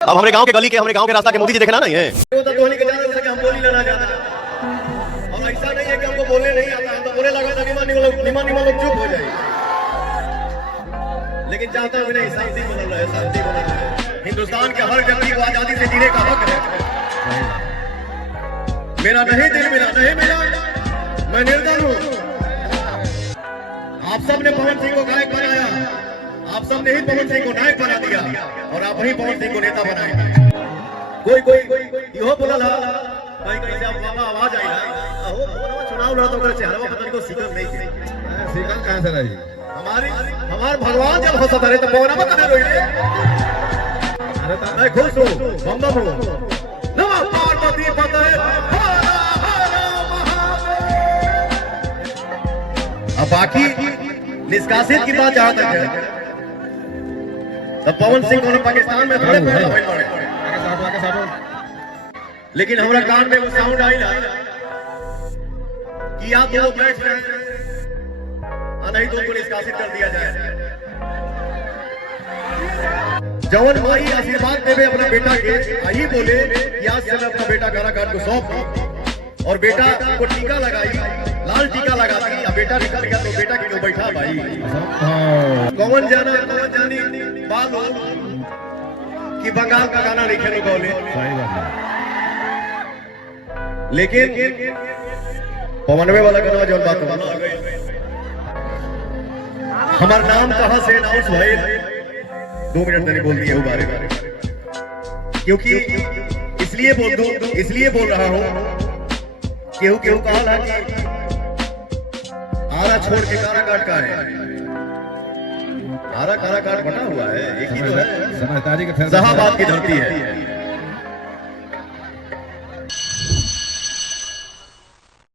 अब हमारे गांव के गली के हमारे गांव के रास्ता के मोदी जी देखना नहीं है। तो धोनी के जाने से हम बोली लेना चाहते हैं। और ऐसा नहीं है कि हमको बोलने नहीं आता, हम तो बोले लगा था निमान लोग चुप हो जाए। लेकिन चाहता हूँ नहीं, शांति बना रहे, शांति बना रहे। हिंदुस्तान के हर व्यक्ति को आजादी से जीने का हक है। मेरा नहीं दिल मिला, नहीं मिला, मैं निर्दल हूँ। आप सब ने पवन सिंह को गायक बनाया, आप सब ने ही पवन सिंह को नायक बना दिया और आप ही पवन सिंह को नेता बनाए। कोई यो बोला था कहीं कहीं से आप बाबा आवाज आई ना, हो चुनाव लड़ा तो चेहरा पता नहीं को सीकन नहीं थे। सीकन कहां से रही? हमारे भगवान जब हंसता रहे तो पवन मत रोई रे। अरे मैं खुश हूं, बम बम हूं। नमः पार्वती पते हर हर महादेव। अब बाकी निष्कासित की बात जहां तक है, तब पवन सिंह को पाकिस्तान में थोड़े पहले लेकिन हमारा कान में वो साउंड आई ना कि आप लोग बैठ रहे नहीं तो उनको निष्कासित कर दिया जाए। जवन माई आशीर्वाद देवे अपने बेटा के आई बोले कि आज से मैं अपना बेटा कारागार को सौंप और बेटा को टीका लगाई, लाल टीका लगा दी। अब बेटा निकल गया तो बेटा क्यों बैठा भाई? कौन जाना कौन जानी बात हो कि बंगाल का गाना लिखे लो बोले, लेकिन पवनवे वाला गाना जो बात हमारा नाम कहां से अनाउंस भाई 2 मिनट मैंने बोल दिया बारे बारे, क्योंकि इसलिए बोल रहा हूं। केहू कहा ना कि आरा छोड़ के काराकाट का है, आरा काराकाट बना हुआ है, एक ही तो है, समझदारी के जहाबाद की धरती है।